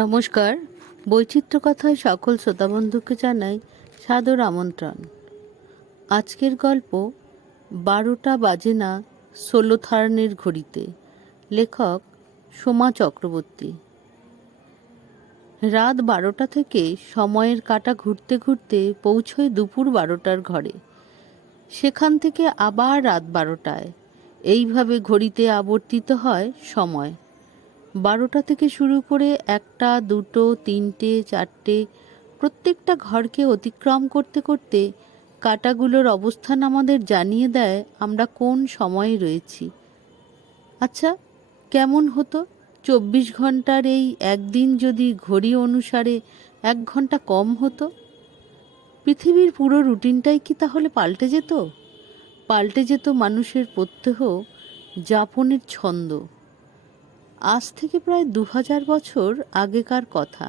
নমস্কার। বৈচিত্র্য কথায় সকল শ্রোতাবন্ধুকে জানাই সাদর আমন্ত্রণ। আজকের গল্প 12টা বাজে না সোলোথার্নের ঘড়িতে। লেখক সোমা চক্রবর্তী। রাত 12টা থেকে সময়ের কাঁটা ঘুরতে ঘুরতে পৌঁছয় দুপুর 12টার ঘরে। সেখান থেকে আবার রাত 12টায়। এইভাবে ঘড়িতে আবর্তিত হয় সময়। 12টা থেকে শুরু করে 1টা, 2টো, 3টে, 4টে, প্রত্যেকটা ঘরকে অতিক্রম করতে করতে কাঁটাগুলোর অবস্থান আমাদের জানিয়ে দেয় আমরা কোন সময়ে রয়েছি। আচ্ছা, কেমন হতো 24 ঘন্টার এই একদিন যদি ঘড়ি অনুসারে 1 ঘন্টা কম হতো? পৃথিবীর পুরো রুটিনটাই কি তাহলে পাল্টে যেত? পাল্টে যেত মানুষের প্রত্যহ যাপনের ছন্দ। আজ থেকে প্রায় 2000 বছর আগেকার কথা।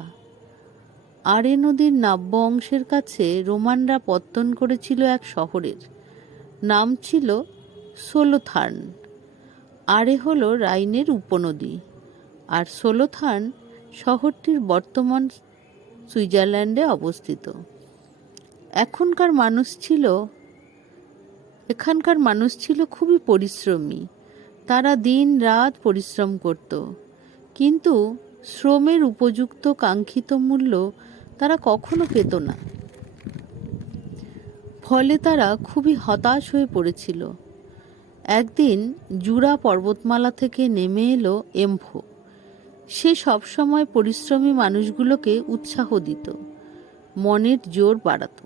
আরে নদীর নাব্য অংশের কাছে রোমানরা পত্তন করেছিল এক শহরের। নাম ছিল সোলোথার্ন। আরে হলো রাইনের উপনদী, আর সোলোথার্ন শহরটির বর্তমান সুইজারল্যান্ডে অবস্থিত। এখানকার মানুষ ছিল খুবই পরিশ্রমী। তারা দিন রাত পরিশ্রম করত, কিন্তু শ্রমের উপযুক্ত কাঙ্ক্ষিত মূল্য তারা কখনো পেত না। ফলে তারা খুবই হতাশ হয়ে পড়েছিল। একদিন জুরা পর্বতমালা থেকে নেমে এলো এম্ফো। সে সবসময় পরিশ্রমী মানুষগুলোকে উৎসাহ দিত, মনের জোর বাড়াত।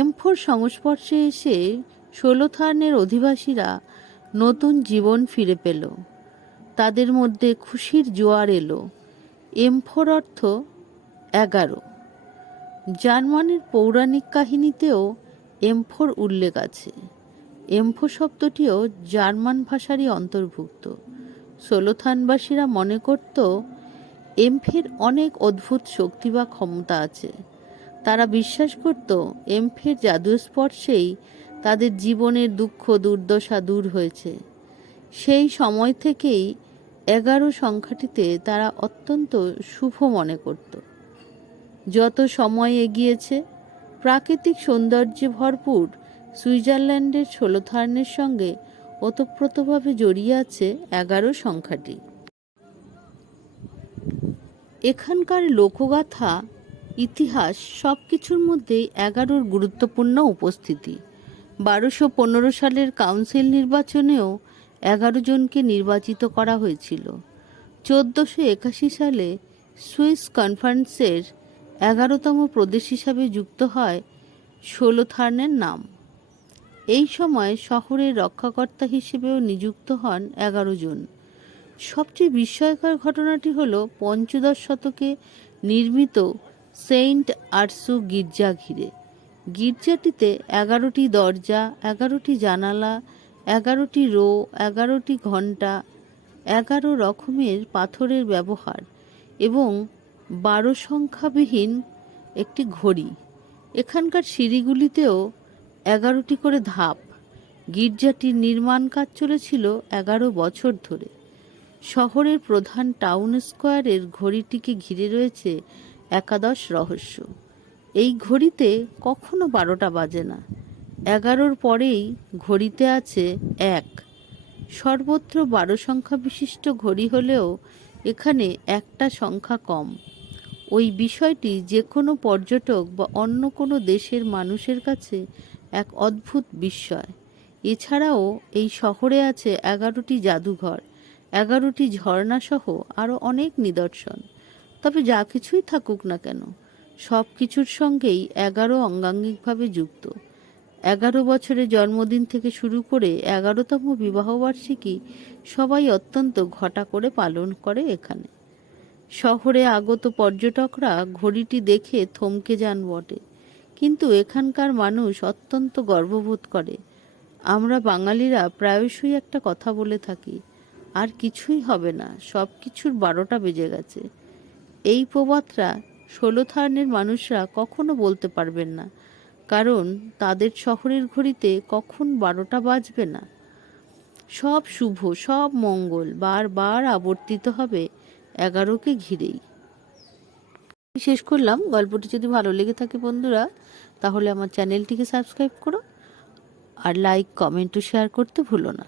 এম্ফোর সংস্পর্শে এসে সোলোথার্নের অধিবাসীরা নতুন জীবন ফিরে পেল। তাদের মধ্যে খুশির জোয়ার এলো। এম্ফোর অর্থ 11। জার্মানির পৌরাণিক কাহিনীতেও এম্ফোর উল্লেখ আছে। এম্ফো শব্দটিও জার্মান ভাষারই অন্তর্ভুক্ত। সোলোথার্নবাসীরা মনে করত এম্ফের অনেক অদ্ভুত শক্তি বা ক্ষমতা আছে। তারা বিশ্বাস করত এম্ফের জাদুস্পর্শেই তাদের জীবনের দুঃখ দুর্দশা দূর হয়েছে। সেই সময় থেকেই 11 সংখ্যাটিতে তারা অত্যন্ত শুভ মনে করত। যত সময় এগিয়েছে, প্রাকৃতিক সৌন্দর্যে ভরপুর সুইজারল্যান্ডের সোলোথার্নের সঙ্গে ওতপ্রোতভাবে জড়িয়ে আছে 11 সংখ্যাটি। এখানকার লোকগাথা, ইতিহাস সব কিছুর মধ্যেই 11র গুরুত্বপূর্ণ উপস্থিতি। 1215 সালের কাউন্সিল নির্বাচনেও 11 জনকে নির্বাচিত করা হয়েছিল। 1481 সালে সুইস কনফারেন্সের 11তম প্রদেশ হিসাবে যুক্ত হয় সোলোথার্নের নাম। এই সময় শহরের রক্ষাকর্তা হিসেবেও নিযুক্ত হন 11 জন। সবচেয়ে বিস্ময়কর ঘটনাটি হল পঞ্চদশ শতকে নির্মিত সেন্ট আর্সু গির্জা ঘিরে। গির্জাটিতে 11টি দরজা, 11টি জানালা, 11টি রো, 11টি ঘণ্টা, 11 রকমের পাথরের ব্যবহার এবং 12 সংখ্যাবিহীন একটি ঘড়ি। এখানকার সিঁড়িগুলিতেও 11টি করে ধাপ। গির্জাটির নির্মাণ কাজ চলেছিল 11 বছর ধরে। শহরের প্রধান টাউন স্কোয়ারের ঘড়িটিকে ঘিরে রয়েছে একাদশ রহস্য। এই ঘড়িতে কখনো 12টা বাজে না। 11র পরেই ঘড়িতে আছে 1। সর্বত্র 12 সংখ্যা বিশিষ্ট ঘড়ি হলেও এখানে একটা সংখ্যা কম। ওই বিষয়টি যে কোনো পর্যটক বা অন্য কোনো দেশের মানুষের কাছে এক অদ্ভুত বিস্ময়। এছাড়াও এই শহরে আছে 11টি জাদুঘর, 11টি ঝর্ণাসহ আরও অনেক নিদর্শন। তবে যা কিছুই থাকুক না কেন, সব কিছুর সঙ্গেই 11 অঙ্গাঙ্গিকভাবে যুক্ত। 11 বছরের জন্মদিন থেকে শুরু করে 11তম বিবাহবার্ষিকী সবাই অত্যন্ত ঘটা করে পালন করে এখানে। শহরে আগত পর্যটকরা ঘড়িটি দেখে থমকে যান বটে, কিন্তু এখানকার মানুষ অত্যন্ত গর্ববোধ করে। আমরা বাঙালিরা প্রায়শই একটা কথা বলে থাকি, আর কিছুই হবে না, সব কিছুর 12টা বেজে গেছে। এই প্রবাদটা সোলোথার্নের মানুষরা কখনো বলতে পারবেন না, কারণ তাদের শহরের ঘড়িতে কখন 12টা বাজবে না। সব শুভ, সব মঙ্গল বারবার আবর্তিত হবে 11কে ঘিরেই। শেষ করলাম। গল্পটি যদি ভালো লেগে থাকে বন্ধুরা, তাহলে আমার চ্যানেলটিকে সাবস্ক্রাইব করো আর লাইক, কমেন্ট ও শেয়ার করতে ভুলো না।